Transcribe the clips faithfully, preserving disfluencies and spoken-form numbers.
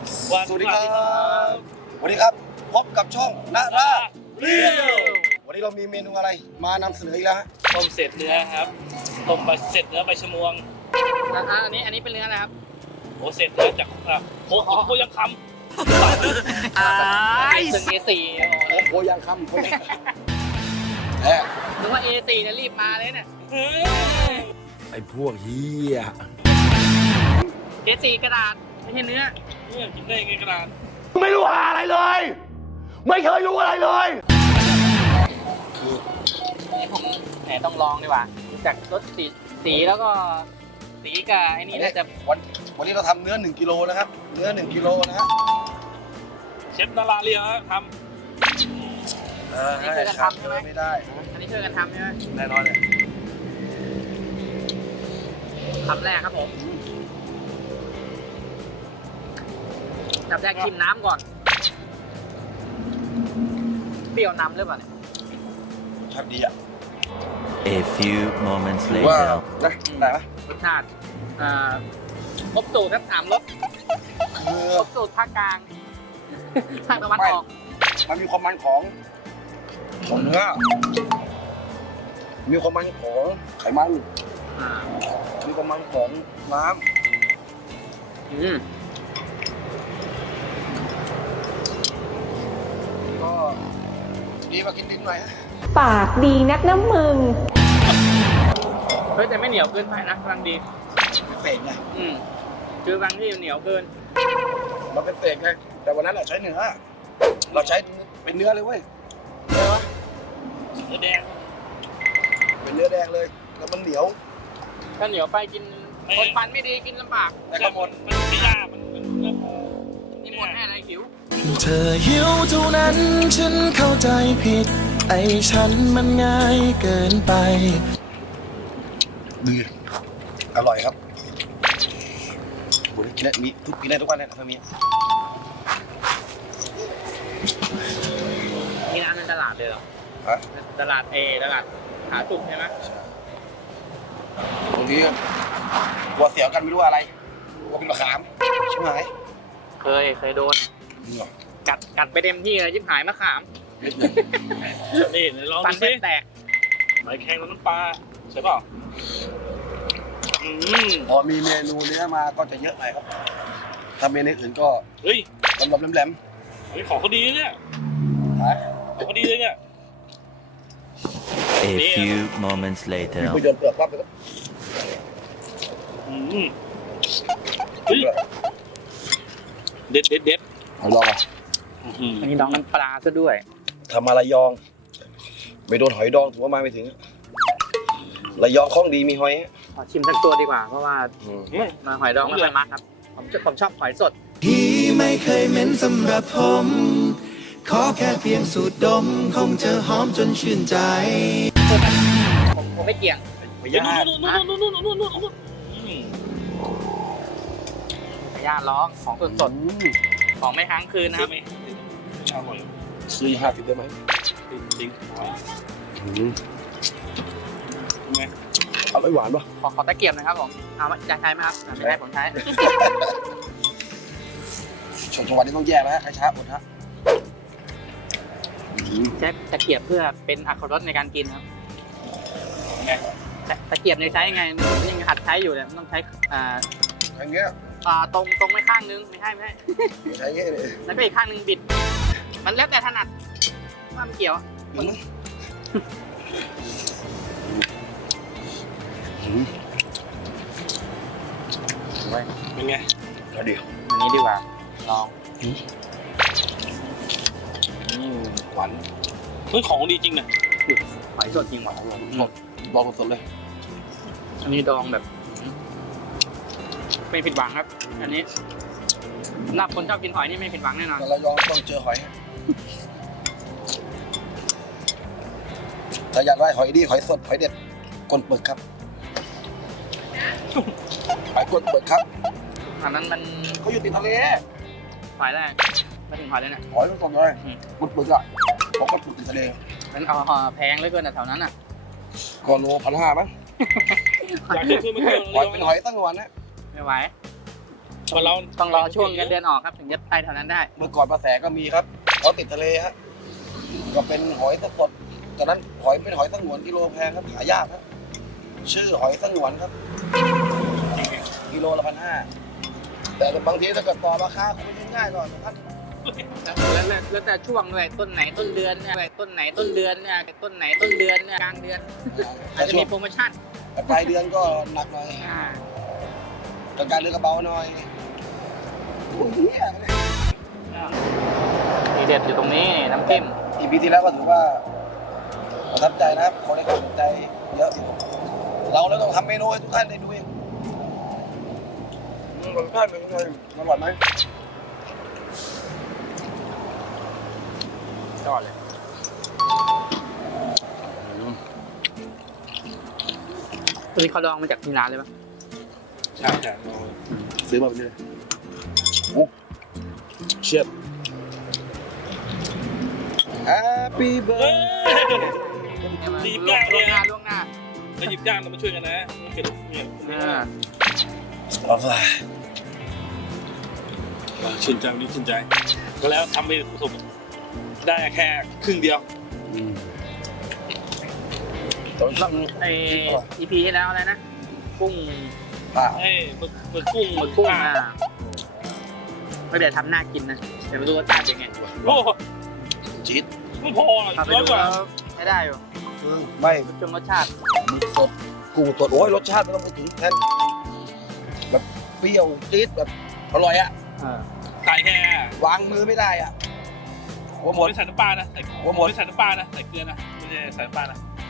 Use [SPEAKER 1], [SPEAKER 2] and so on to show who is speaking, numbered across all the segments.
[SPEAKER 1] สวัสดีครับวันนี้ครับพบกับช่องนาราเรียววันนี้เรามีเมนูอะไรมานำเสนออีกแล้วฮะ
[SPEAKER 2] ต้มเสร็จเนื้อครับต้มไปเสร็จเนื้อใบชะมวง
[SPEAKER 3] อ่าอันนี้อันนี้เป็นเนื้ออะไรครับ
[SPEAKER 2] โอ้เสร็จเนื้อจากโคโคโคยังคำ
[SPEAKER 3] อ่าถึง เอ สี่
[SPEAKER 1] โอ้โหยังคำโคยังแหม
[SPEAKER 3] นึกว่า เอ สี่ เนี่ยรีบมาเลยเนี่ย
[SPEAKER 1] ไอ้พวกเฮีย
[SPEAKER 3] เอ สี่ กระดาษไม่ใช่เนื้อ
[SPEAKER 2] เนี่ยกินได้ไงกระดาษ
[SPEAKER 1] ไม่รู้อะไรเลย ไม่เคยรู้อะไรเลยคือ
[SPEAKER 3] นี่ผมแหมต้องลองดีกว่าจากรสสีสีแล้วก็สีกับไอ้นี่น่าจะ
[SPEAKER 1] วันวันนี้เราทำเนื้อหนึ่งกิโลนะครับเนื้อหนึ่งกิโลนะฮะ
[SPEAKER 2] เชฟนาราเรียวท
[SPEAKER 1] เออให้ขาดเธอไม่ได้
[SPEAKER 3] อันนี้ช่วยกันทำใช่ไหม
[SPEAKER 1] แน่นอนเลย
[SPEAKER 3] คำแรกครับผมจับแรกชิมน้ำก่อนเปรี้ยวนำหรือเปล่าเนี่ย
[SPEAKER 1] ชอบดีอ่ะ
[SPEAKER 4] A few moments
[SPEAKER 1] ว่า
[SPEAKER 4] later.
[SPEAKER 1] นะได้ไหม
[SPEAKER 3] รสชาติอ่าครบสูตรครับสามรส
[SPEAKER 1] คือ
[SPEAKER 3] ครบสูตรภาคกลาง ภาคตะวันออก
[SPEAKER 1] มันมีความมันของของเนื้อมีความมันของไขมัน
[SPEAKER 3] อ่า
[SPEAKER 1] มีความมันของน้
[SPEAKER 3] อืม
[SPEAKER 1] ำก็ดีมากินดินหน่อยฮะ
[SPEAKER 5] ปากดีนักน้ำมึง
[SPEAKER 3] เฮ้ยแต่ไม่เหนียวเกินไปนะกำลังดี
[SPEAKER 1] เป็นเศษไง
[SPEAKER 3] อืมคือบางที่เหนียวเกิน
[SPEAKER 1] มันเป็นเศษไงแต่วันนั้นเราใช้เนื้อเราใช้เป็นเนื้อเลยเว้ย
[SPEAKER 3] เลยวะ
[SPEAKER 2] ำเนื้อแดง
[SPEAKER 1] เป็นเนื้อแดงเลยแล้วมันเหนียว
[SPEAKER 3] ถ้าเหนียวไปกินคนฟันไม่ดีกินลำบาก
[SPEAKER 1] แต่ก็หมด
[SPEAKER 2] มันไม่ยากมันมัน
[SPEAKER 3] นี่หมดให้อะไรหิว
[SPEAKER 6] เธอหิวเท่านั้นฉันเข้าใจผิด ไอ้ฉันมันง่ายเกินไป
[SPEAKER 1] ดีอร่อยครับบุรีกินได้มีทุกกินได้ทุกวันเลยนะพี่มี
[SPEAKER 3] นี่ร้านเป็นตลาดเลยเหรอ
[SPEAKER 1] ฮะ
[SPEAKER 3] ตลาดเอตลาดหาจุกใช่ไหม
[SPEAKER 1] บางทีวัวเสียวกันไม่รู้อะไรวัวเป็นมะขามใช่ไหม
[SPEAKER 3] เคยเคยโดน
[SPEAKER 1] นี่หรอ
[SPEAKER 3] กัดกัดไปเต็มที่เลยยิบหายมะขาม
[SPEAKER 2] นี่ลอง
[SPEAKER 3] ฟั
[SPEAKER 2] ดู
[SPEAKER 3] น
[SPEAKER 2] สิ
[SPEAKER 3] แตก
[SPEAKER 2] หอยแครงน้ำปลาใช่เปล่าอืม
[SPEAKER 1] พอมีเมนูเนื้อมาก็จะเยอะหน่อยครับถ้าเมนูอื่นก็
[SPEAKER 2] เฮ้ย
[SPEAKER 1] ลำลำแหลม
[SPEAKER 2] เฮ้ยของเขาดีเนี่ย
[SPEAKER 1] ๆฮะ
[SPEAKER 2] ของเขาดีเลยเนี่ย
[SPEAKER 4] A few moments
[SPEAKER 1] มี
[SPEAKER 4] later.
[SPEAKER 1] ประโยชน์เปลือกปั๊บเลยครับ
[SPEAKER 2] อืมเฮ้ยเด็ดเด็ดเด็ด
[SPEAKER 1] เอาลองอ่ะ
[SPEAKER 3] อันนี้น้องน้ำปลาซะด้วย
[SPEAKER 1] ทำมาระยองไม่โดนหอยดองถือว่ามาไม่ถึงระยองคล่องดีมีหอยฮะ
[SPEAKER 3] ขอชิมสักตัวดีกว่าเพราะว่า
[SPEAKER 1] อืม
[SPEAKER 3] มาหอยดองไม่ค่อยมักครับผมผมชอบหอยสด
[SPEAKER 6] ที่ไม่เคยเหม็นสำหรับผม ขอแค่เพียงสูดดม คงจะหอมจนชื่นใจ
[SPEAKER 3] ผมผมไม่เกี่ยง
[SPEAKER 1] พ
[SPEAKER 2] เฮ้ย
[SPEAKER 1] ยาธิ
[SPEAKER 2] นู่นนู่นนู่นนู่นนู่นนู่นนู่นอืม
[SPEAKER 3] พยาร้องของสดสดๆของไม่ค้างคืนนะครับ
[SPEAKER 2] ไม่อร่อย
[SPEAKER 1] ซื้อห้าสิบได้ไหม
[SPEAKER 2] จริงจริง
[SPEAKER 1] อืม
[SPEAKER 2] ไง
[SPEAKER 1] อร่อยหวานปะ
[SPEAKER 3] ขอขอตะเกียบหนะครับผมเอามาจะใช้ไหมครับไม่ใช่ผมใช้
[SPEAKER 1] ชนจังหวัดนี้ต้องแยกนะฮะใครช้าอดฮะอืม
[SPEAKER 3] ใช้ตะเกียบเพื่อเป็นอรรถรสในการกินครับ
[SPEAKER 2] ไง
[SPEAKER 3] แต่ตะเกียบเนี่ยใช้ยังไงมันยังหัดใช้อยู่เนี่ยมันต้องใช้อ่า
[SPEAKER 1] อย่างเงี้ย
[SPEAKER 3] อ่าตรงตรงไปข้างนึงไม่ใช่ไม่ใช่
[SPEAKER 1] ใช้เงี้ยเลย
[SPEAKER 3] แล้วก็อีกข้างนึงบิด มันแล้วแต่ถนัดว่ามันเกี่ยว
[SPEAKER 1] อืมอืม
[SPEAKER 2] เป็นไง
[SPEAKER 1] ก็ดี
[SPEAKER 3] อันนี้ดีกว่าลอง
[SPEAKER 1] อืมหวาน
[SPEAKER 2] เฮ้ยของดีจริงนะ
[SPEAKER 3] หอยสดจริงหวาน
[SPEAKER 1] สดลองสดๆเลย
[SPEAKER 3] อันนี้ดองแบบไม่ผิดหวังครับ อันนี้สำหรับคนชอบกินหอยนี่ไม่ผิดหวังแน่นอน
[SPEAKER 1] แต่ระยองต้องเจอหอยถ้าอยากได้หอยดีหอยสดหอยเด็ดกลนเปิดครับหอยกลนเปิดครับ
[SPEAKER 3] อันนั้นมัน
[SPEAKER 1] เขาอยู่ติดทะเล
[SPEAKER 3] หอยแรกมาถึงหอยเลยเนี่ย
[SPEAKER 1] หอยมันสดเลยกลนเปิดอ่ะบอกว่าปลูกติดทะเล
[SPEAKER 3] มันเอาห่อแพงเหลือเกินแต่แถวนั้นอ่ะ
[SPEAKER 1] ก็โลพันห้ามั้ง
[SPEAKER 2] อยากจะขึ้นมาเที่ยว
[SPEAKER 1] หอยเป็นหอยตั้งวันนะ
[SPEAKER 3] ไม่ไหว
[SPEAKER 2] วันเรา
[SPEAKER 3] ต้องรอช่วงเงินเดือนออกครับถึงจะไปเท่านั้นได้
[SPEAKER 1] เมื่อก่อนปลาแสก็มีครับเขาติดทะเลฮะก็เป็นหอยสดๆตอนนั้นหอยเป็นหอยสงวนกิโลแพงครับหายากครับชื่อหอยสงวนครับกิโลละพันห้าแต่บางทีถ้าเกิดต่อราคาคุยง่ายๆหน่อยพัน
[SPEAKER 3] แล้วแล้วแล้วแต่ช่วงด้วยต้นไหนต้นเดือนเนี่ยต้นไหนต้นเดือนเนี่ยต้นไหนต้นเดือนเนี่ยกลางเดือนอาจจะมีโปรโมชั่น
[SPEAKER 1] แต่ปลายเดือนก็หนักหน่อย
[SPEAKER 3] อ่า
[SPEAKER 1] แต่การเรือกระเบาหน่อยโอ้ยเหี้ย
[SPEAKER 3] ทีเด็ดอยู่ตรงนี้น้ำจิ้ม
[SPEAKER 1] อีพีที่แล้วก็ถือว่าประทับใจนะครับคนให้ความสนใจเยอะอยู่เราแล้วต้องทำเมนูให้ทุกท่านได้ดูเองรสชาติเป็นยังไงอร่อยไหม
[SPEAKER 3] ยอดเลยตัวนี้เขาลองมาจากที่ร้านเลยปะ
[SPEAKER 2] ใช่ใช่
[SPEAKER 1] ซื้อมาเป็นเลยโอ้เชียบ Happy
[SPEAKER 2] เฮ้ย
[SPEAKER 1] birthday
[SPEAKER 2] ดี
[SPEAKER 3] ล่ว
[SPEAKER 2] มากเลย
[SPEAKER 3] งหน้า
[SPEAKER 2] อะ
[SPEAKER 3] ล่วงหน้า
[SPEAKER 2] มาหยิบย่างเรามาช่วยกันนะเก็บเนี่ย
[SPEAKER 3] อ่า
[SPEAKER 1] เอาไป
[SPEAKER 2] ชื่นใจวันนี้ชื่นใจ ก็แล้วทำไปประสบได้แค่ครึ่งเดียว
[SPEAKER 1] ต้องท
[SPEAKER 3] ไออีพีที่แล้วอะไรนะกุ้ง
[SPEAKER 1] ำป่า
[SPEAKER 2] เอ้ยหมึกหมึกกุ้ง
[SPEAKER 3] หมึกกุ้ง
[SPEAKER 2] อ่ะ
[SPEAKER 3] อ่ะก็เดี๋ยวทำน่ากินนะแต่ไม่รู้ว่าตาเป็นไง
[SPEAKER 2] โอ้
[SPEAKER 1] จี๊ด
[SPEAKER 2] ไม่พอ
[SPEAKER 3] ทำไป
[SPEAKER 2] ร้อย
[SPEAKER 3] ดู
[SPEAKER 2] กว่า
[SPEAKER 3] แล้วไม่ได้อยู่
[SPEAKER 1] ไม่
[SPEAKER 3] จนรสชาติ
[SPEAKER 1] หมึกสดกุ้งสดโอ้ยรสชาติไม่ต้องพูดถึงแทนแบบเปรี้ยวจี๊ดแบบอร่อยอะ
[SPEAKER 2] ใส่แค่
[SPEAKER 1] วางมือไม่ได้อะหัวหมด
[SPEAKER 2] ไม่ใส่น้ำปลานะใส่
[SPEAKER 1] หัวหมด
[SPEAKER 2] ไม่ใส่น้ำปลานะใส่เกลือนะไม่ใช่ใส่น้ำปลานะ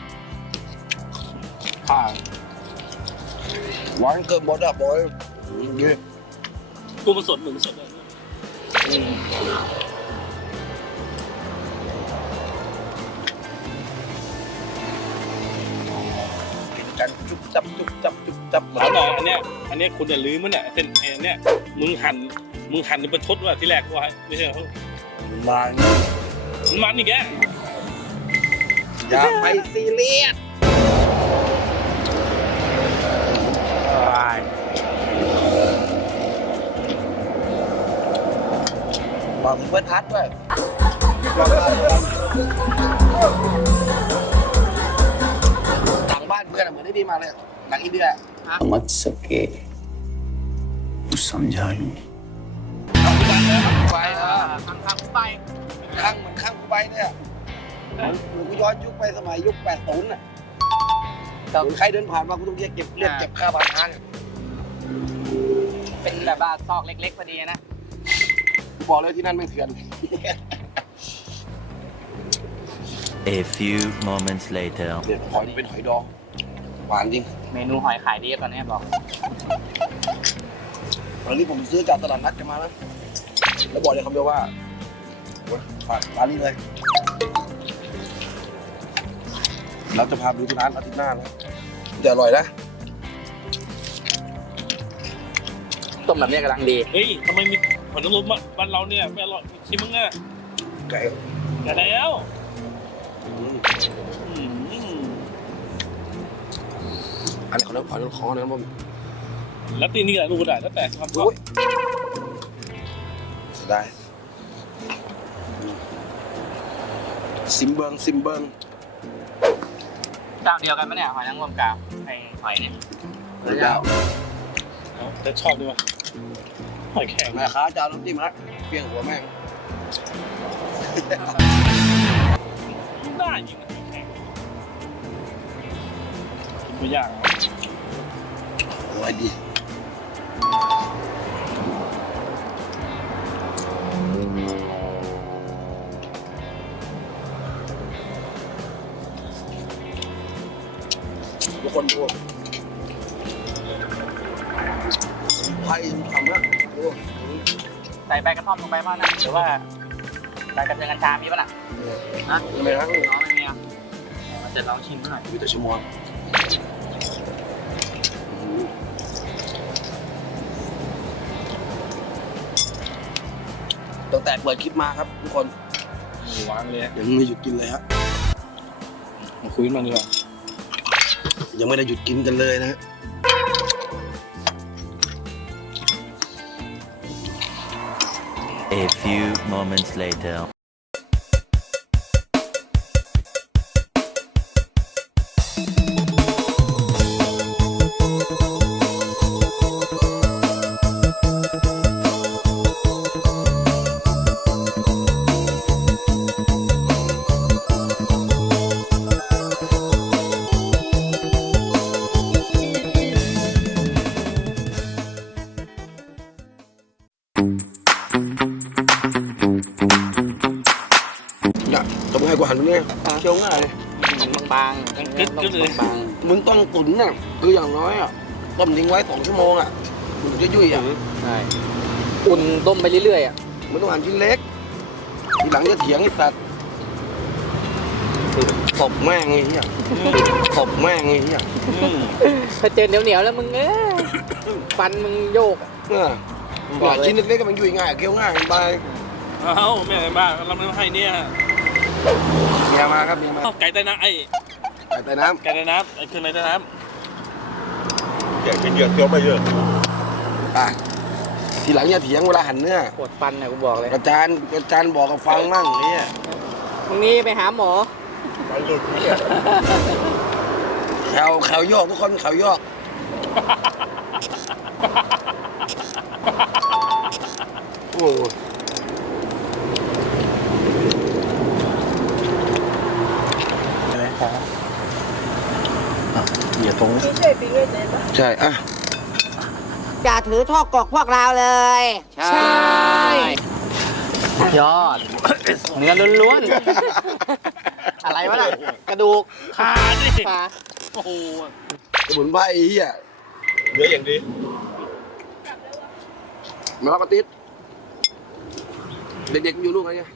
[SPEAKER 1] ผ่านวางเกินหมดอะบอยดี
[SPEAKER 2] กุ้งมันสดหมึกมันสดเลย
[SPEAKER 1] กันจุ๊บจับจุ๊บจับจุ๊บจับ
[SPEAKER 2] ถามหน่อยอันเนี้ยอันเนี้ยคุณจะลื้อมั้ยเนี่ยเส้นอันเนี้ยมึงหั่นมึงหั่นเป็นชดว่าที่แรกว่าไม่ใช่เหรอ
[SPEAKER 1] มา
[SPEAKER 2] มันมันอีกแก
[SPEAKER 1] อย่าไปซีเรียสบอกถึงเพื่อนทัดด้วยต่างบ้านเพื่อนอะเหมือนได้ดีมาเลยหลังอินเดีย
[SPEAKER 6] समझ सके तू समझा नहीं
[SPEAKER 1] ไปเออ
[SPEAKER 3] ทำทำไป
[SPEAKER 1] ข้างเหมือนข้างกูไปเนี่ยเหมือนเหมือนกูย้อนยุคไปสมัยยุคแปดศูนย์อ่ะเหมือนใครเดินผ่านมากูต้องเรียกเก็บเรียกเก็บค่าผ่านทางอะ
[SPEAKER 3] เป็นแบบว่าซอกเล็กๆพอดีนะ
[SPEAKER 1] กูบอกเลยที่นั่นไม่เถื่อน
[SPEAKER 4] A few moments later.
[SPEAKER 1] เด็ดหอยเป็นหอยดองหวานจริง
[SPEAKER 3] เมนูหอยขายดีตอนนี้บอก
[SPEAKER 1] ตอนนี้ผมซื้อจากตลาดนัดกันมานะแล้วบอกเลยคำเดียวว่าโอ๊ยฝากร้านนี้เลยเราจะพาไปดูที่ร้านอาทิตย์หน้านะแต่อร่อยนะ
[SPEAKER 3] ต้มแบบนี้กำลังดี
[SPEAKER 2] เฮ้ยทำไมมีผลน้ำลมบ้านเราเนี่ยไม่อร่อยชิมมั้งอ่ะ
[SPEAKER 1] ไก่
[SPEAKER 2] แต่แล้ว
[SPEAKER 1] อืม
[SPEAKER 2] อืม
[SPEAKER 1] อันนี้ขอน้ำขอน้ำขอน้ำผม
[SPEAKER 2] แล้วตีนี่แหละลูกกระดาษแล้วแต่ความชอบ
[SPEAKER 1] โอ้ยเสียดายซิมเบิงซิมเบิง
[SPEAKER 3] เจ้าเดียวกันไหมเนี่ยหอยนางรมกับไอหอยเนี่ย
[SPEAKER 1] เดี๋ยว
[SPEAKER 2] เอาแต่ชอบดีว่ะหอยแข็ง
[SPEAKER 1] แม่ค้าจะเอาน้ำจิ้มนะเปรี้ยงหัวแม่ง
[SPEAKER 2] ได้จริงนะหอยแข็งกินไม่ยากอ่ะ
[SPEAKER 1] อร่อยดีทุกคนดูไผ่ทำนะดู
[SPEAKER 3] ใส่ใบกระท่อมลงไปป่ะนะหรือว่าใบกระเทียมกัญชามีป่ะล่ะนะ
[SPEAKER 1] ทำไมครับ
[SPEAKER 3] น้องไม่มีอ่ะเราจะลองชิมหน่อย
[SPEAKER 1] มีแต่ชั่วโมงตั้งแต่เปิดคลิปมาครับทุกคน
[SPEAKER 2] วางเลย
[SPEAKER 1] ยังไม่หยุดกินเลยฮะ
[SPEAKER 2] มาคุยกันมาดีกว่า
[SPEAKER 1] ยังไม่ได้หยุดกินกันเลยนะฮะ
[SPEAKER 4] A few moments later.
[SPEAKER 1] อย่าจะมึงให้กูหันตรงนี้เคี้ยวง่ายเลย
[SPEAKER 3] มันบางๆ
[SPEAKER 2] กึ๊ดกึ๊ดเลย
[SPEAKER 3] บาง
[SPEAKER 1] มึงต้องตุ๋นน่ะคืออย่างน้อยอ่ะต้มทิ้งไว้สองชั่วโมงอ่ะมันจะยุ่ยอ่ะ
[SPEAKER 3] ๆใช่อุ่นต้มไปเรื่อยๆอ่ะ
[SPEAKER 1] มึงต้องหั่นชิ้นเล็กทีหลังจะเถียงไอ้สัตว์ตบแม่งไอ้เหี้ยตบแม่งไอ้เหี้ย
[SPEAKER 2] อืม
[SPEAKER 3] ถ้าเจอเหนียวๆแล้วมึงเอ้ยฟันมึงโยกอะ
[SPEAKER 1] เออ
[SPEAKER 3] บอกเลย
[SPEAKER 1] ชิ้นเล็กๆก็มันยุ่ยง่ายเคี้ยวง่ายไป
[SPEAKER 2] เอ้าแม่บ้านเราไม่ให้เนี่ย
[SPEAKER 1] เมียมาครับเมียมา
[SPEAKER 2] เอ้าไก่ใต้น้ำไอ้
[SPEAKER 1] ใส่ใต้น้
[SPEAKER 2] ไก่ใต้น้ำไอ้เครื่องในใต้น้
[SPEAKER 1] ำอ่ะทีหลังอย่าเถียงเวลาหั่นเนื้อ
[SPEAKER 3] ปวดฟันอ่ะกูบอกเลย
[SPEAKER 1] กระจานกระจานบอกกับฟังมั่งเนี่ย
[SPEAKER 3] มึงนี่ไปหาหมอ
[SPEAKER 1] แขวแขวโยกทุกคนแขวโยกโอ้เดี๋ยวตรงใช่อ่ะ
[SPEAKER 7] อย่าถือท่อกอกพวกเราเลย
[SPEAKER 3] ใช่ยอดเนื้อล้วนๆ อะไรวะน่ะกระดูก
[SPEAKER 2] ำขาดิ
[SPEAKER 3] ขา
[SPEAKER 2] โอ้โห
[SPEAKER 1] สมุนไพรไอ้เหี้ย
[SPEAKER 2] เนื้ออย่างดี
[SPEAKER 1] มารับกระติดเด็กๆอยู่ลูกอะไรเนี่ย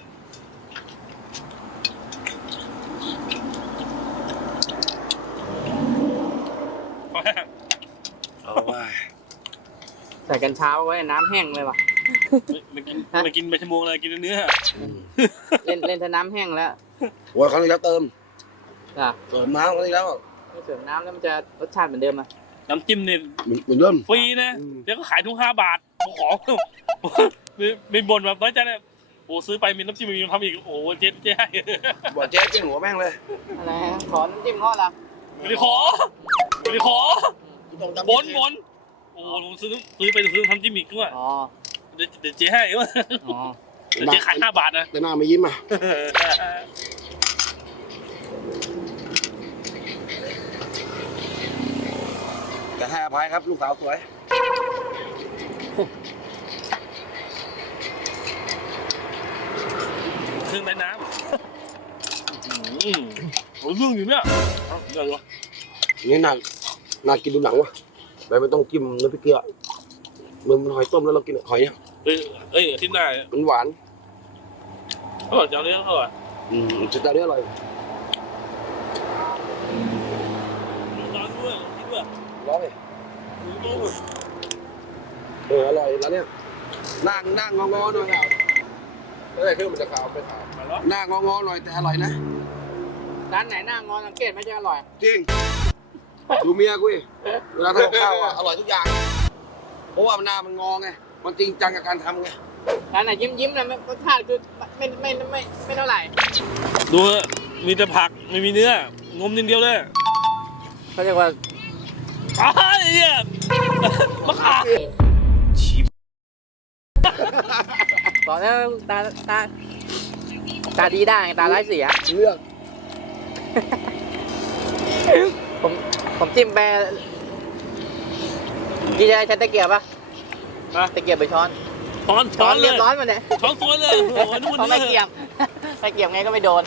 [SPEAKER 1] เอาไว้
[SPEAKER 3] ใส่กันเช้าไว้น้ำแห้งเลยว่ะ
[SPEAKER 2] มากินมากินไปชั่วโมงเลยกินเนื้อ
[SPEAKER 3] เล่นเล่นแต่น้ำแห้งแล้ว
[SPEAKER 1] โอ้ยครั้งนี้แล้วเติม
[SPEAKER 3] จ้ะ
[SPEAKER 1] เติมน้ำครั้งนี้แล้ว
[SPEAKER 3] ไม่เสริมน้ำแล้วมันจะรสชาติเหมือนเดิมอ่ะ
[SPEAKER 2] น้ำจิ้มเนี่ย
[SPEAKER 1] เหมือนเดิม
[SPEAKER 2] ฟรีนะเดี๋ยวก็ขายทุกห้าบาทขอมีมีบ่นแบบน้อยใจเลยโอ้ซื้อไปมีน้ำจิ้มมีทำอีกโอ้เจ๊เจ๊ให้
[SPEAKER 1] บอกเจ๊เจ๊หัวแม่งเลย
[SPEAKER 3] อะไรฮะขอน้ำจิ้มข้อละ
[SPEAKER 2] ไม่ได้ขอไม่ได้ขอ
[SPEAKER 1] ต้องทำ
[SPEAKER 2] บนบนโอ้ผมซื้อซื้อไปซื้อทำจิ้มอีกด้วย
[SPEAKER 3] อ๋อ
[SPEAKER 2] เดี๋ยวเดี๋ยวเจ๊ให้ว่า
[SPEAKER 3] อ๋อ
[SPEAKER 2] เดี๋ยวเจ๊ขายห้าบาทนะ
[SPEAKER 1] แต่หน้าไม่ยิ้มอ่ะแต่ให้อภัยครับลูกสาวสวย
[SPEAKER 2] เครื่องใต้น้ำอืมโอ้เรื่องอยู่เนี่ยเอาเดี๋ยวดู
[SPEAKER 1] นี่น่าน่ากินดูหนังวะแบบไม่ต้องจิ้มน้ำพริกเกลือเหมือนมันหอยต้มแล้วเรากินหอยเนี่ย
[SPEAKER 2] เอ้ยเอ้ยอาที่หน้า
[SPEAKER 1] มันหวาน
[SPEAKER 2] เขาบอกจะเอาเรื่องเขาบอก
[SPEAKER 1] อืมจะได้อร่อย
[SPEAKER 2] ร้อนด้วยคิดว่า
[SPEAKER 1] ร้องเลยเอออร่อยแล้วเนี่ยนั่งนั่งงองอๆหน่อยอ่ะแล้วไอ้เครื่องมันจะขาวไปขาว
[SPEAKER 2] มาแล้ว
[SPEAKER 1] หน้างองอๆหน่อยแต่อร่อยนะ
[SPEAKER 3] ร้านไหนหน้างอนสังเกตไม่ใช่อร่อย
[SPEAKER 1] จริงดูเมียกูดิเวลาทำกับข้าวอ่ะอร่อยทุกอย่าง เพราะว่าหน้ามันงอไงมันจริงจังกับการทำไง
[SPEAKER 3] ร้านไหนยิ้มยิ้มๆนะรสชาติคือไม่ไม่ไม่ไม่ไม่เท่าไหร่
[SPEAKER 2] ดูเถอะมีแต่ผักไม่มีเนื้องมนิดเดียวเลย
[SPEAKER 3] เขาเรียกว่า
[SPEAKER 2] อ้าวเหี้ยมะขาม
[SPEAKER 3] บอกแล้วตาตาตาดีได้ตาร้ายเสีย
[SPEAKER 1] เลือก
[SPEAKER 3] ผมผมจิ้มไปกี่จะใช้ตะเกียบปะ
[SPEAKER 2] อ่ะ
[SPEAKER 3] ตะเกียบไปช้อน
[SPEAKER 2] ช้อน
[SPEAKER 3] ช้
[SPEAKER 2] ช้
[SPEAKER 3] อ
[SPEAKER 2] อน นเล
[SPEAKER 3] เรีย
[SPEAKER 2] ย
[SPEAKER 3] บร้อยหมดเลย
[SPEAKER 2] ช้อนสวยเลยโอ้โหนู่น
[SPEAKER 3] เพราะ
[SPEAKER 2] นี่
[SPEAKER 3] ตะเกียบตะเกียบไงก็ไม่โดน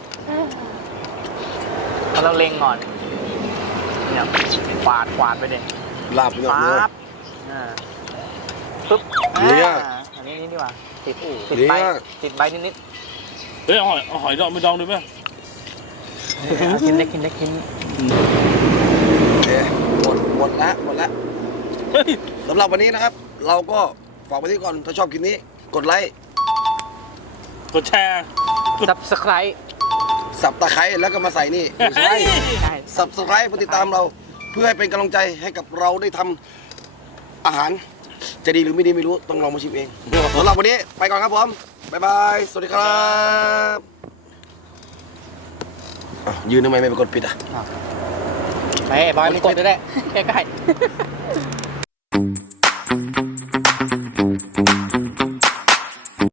[SPEAKER 3] เราต้องเล็งก่อนเนี่ยขวาดขวาดไปเลย
[SPEAKER 1] ลาบเป็นแบบนี้
[SPEAKER 3] ปั๊บอ่าปึ๊บ
[SPEAKER 1] เนี่ย
[SPEAKER 3] อ่าอันนี้นี่ดีกว่าติดติด
[SPEAKER 1] เนี่ย
[SPEAKER 3] ใบติดใบนิด
[SPEAKER 2] เฮ้ยเอาหอยเอาหอยดองไปดองดูไหม
[SPEAKER 3] ๆเอากินได้กินได้กิน
[SPEAKER 1] โอเคหมดหมดละหมดละ
[SPEAKER 2] เฮ้ย
[SPEAKER 1] สำหรับวันนี้นะครับ เราก็ฝากไว้ที่ก่อนถ้าชอบคลิปนี้ กดไลค์
[SPEAKER 2] กดแชร์
[SPEAKER 3] ซับสไครต์
[SPEAKER 1] สับตะไคร้แล้วก็มาใส่นี่ไม่ใช่
[SPEAKER 3] ใช่
[SPEAKER 1] สับสไครต์ติดตามเราเพื่อให้เป็นกำลังใจให้กับเราได้ทำอาหารจะดีหรือไม่ดีไม่รู้ต้องลองมาชิมเองสำหรับวันนี้ไปก่อนครับผมบ๊ายบายสวัสดีครับอ้าวยืนทำไมไม่ไปกดปิดอ่ะ
[SPEAKER 3] ไปบอยมันกดด้วยแหละใกล้ๆ